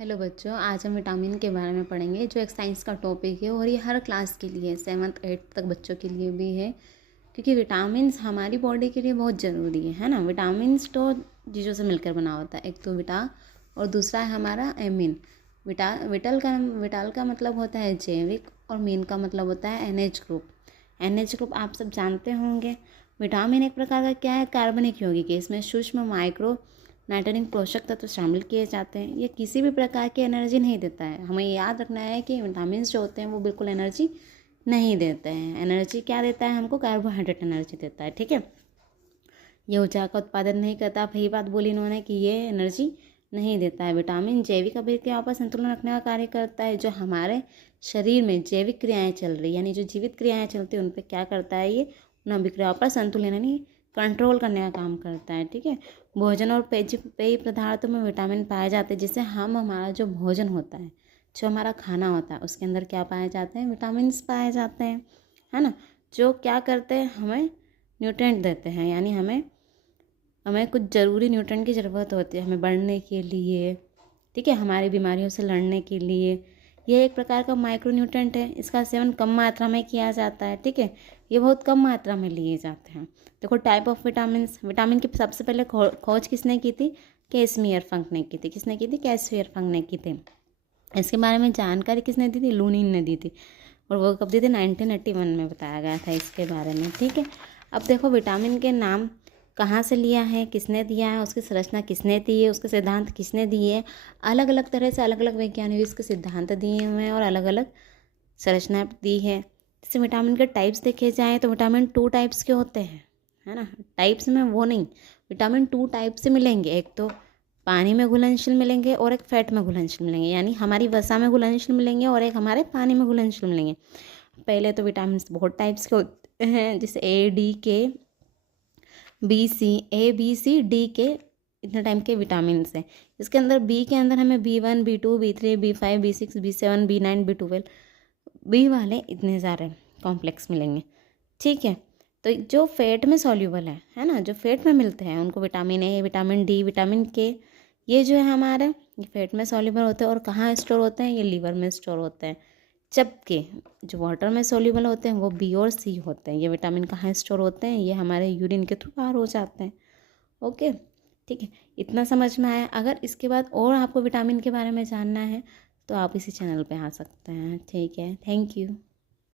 Hello बच्चों, आज हम विटामिन के बारे में पढ़ेंगे जो एक साइंस का टॉपिक है और ये हर क्लास के लिए 7th 8th तक बच्चों के लिए भी है। क्योंकि विटामिन्स हमारी बॉडी के लिए बहुत ज़रूरी है ना। विटामिन्स तो चीज़ों से मिलकर बना होता है। एक तो विटा और दूसरा है हमारा एमिन। विटाल का मतलब होता है जैविक और मीन का मतलब होता है एनएच ग्रुप। एनएच ग्रुप आप सब जानते होंगे। विटामिन एक प्रकार का क्या है, कार्बनिक यौगिक है। इसमें सूक्ष्म माइक्रो नाइट्रोजन पोषक तत्व शामिल किए जाते हैं। ये किसी भी प्रकार की एनर्जी नहीं देता है। हमें याद रखना है कि विटामिन जो होते हैं वो बिल्कुल एनर्जी नहीं देते हैं। एनर्जी क्या देता है हमको, कार्बोहाइड्रेट एनर्जी देता है। ठीक है, ये ऊर्जा का उत्पादन नहीं करता। वही बात बोली इन्होंने कि ये एनर्जी नहीं देता है। विटामिन जैविक अभिक्रियाओं पर संतुलन रखने का कार्य करता है। जो हमारे शरीर में जैविक क्रियाएं चल रही यानी जो जीवित क्रियाएं चलती हैं उन पर क्या करता है, ये उन अभिक्रियाओं पर संतुलन यानी कंट्रोल करने का काम करता है। ठीक है, भोजन और पेय पदार्थों में विटामिन पाए जाते हैं, जिससे हमारा जो भोजन होता है, जो हमारा खाना होता है, उसके अंदर क्या पाए जाते हैं, विटामिन पाए जाते हैं, है ना। जो क्या करते हैं, हमें न्यूट्रिएंट देते हैं, यानी हमें कुछ ज़रूरी न्यूट्रिएंट की ज़रूरत होती है हमें बढ़ने के लिए। ठीक है, हमारी बीमारियों से लड़ने के लिए। यह एक प्रकार का माइक्रो न्यूट्रिएंट है। इसका सेवन कम मात्रा में किया जाता है। ठीक है, ये बहुत कम मात्रा में लिए जाते हैं। देखो, टाइप ऑफ विटामिन की सबसे पहले खोज किसने की थी, कैसमियर फंक ने की थी। किसने की थी, कैसमियर फंक ने की थी। इसके बारे में जानकारी किसने दी थी, लूनिन ने दी थी। और वो कब दी थी, 1981 में बताया गया था इसके बारे में। ठीक है, अब देखो विटामिन के नाम कहाँ से लिया है, किसने दिया है, उसकी संरचना किसने दी है, उसके सिद्धांत किसने दिए। अलग अलग तरह से अलग अलग वैज्ञानिक इसके सिद्धांत दिए हुए हैं और अलग अलग संरचना दी है। जैसे विटामिन के टाइप्स देखे जाएँ तो विटामिन 2 टाइप्स के होते हैं, है ना। टाइप्स में वो नहीं, विटामिन 2 टाइप से मिलेंगे। एक तो पानी में घुलनशील मिलेंगे और एक फैट में घुलनशील मिलेंगे, यानी हमारी वसा में घुलनशील मिलेंगे और एक हमारे पानी में घुलनशील मिलेंगे। पहले तो विटामिन बहुत टाइप्स के होते हैं, जैसे A, D, K, B, C इतने टाइप के विटामिन हैं। इसके अंदर बी के अंदर हमें B1, B2, B3, B5, B6, B7, B9, B12 B वाले इतने सारे कॉम्प्लेक्स मिलेंगे। ठीक है, तो जो फैट में सॉल्यूबल है ना, जो फैट में मिलते हैं उनको vitamin A, vitamin D, vitamin के, ये जो है हमारे ये फैट में सॉल्यूबल होते हैं। और कहाँ स्टोर होते हैं, ये लीवर में स्टोर होते हैं। जबकि जो वाटर में सॉल्यूबल होते हैं वो बी और सी होते हैं। ये विटामिन कहाँ स्टोर होते हैं, ये हमारे यूरिन के थ्रू बाहर हो जाते हैं। ओके, ठीक है, इतना समझ में आया। अगर इसके बाद और आपको विटामिन के बारे में जानना है तो आप इसी चैनल पे आ सकते हैं। ठीक है, थैंक यू।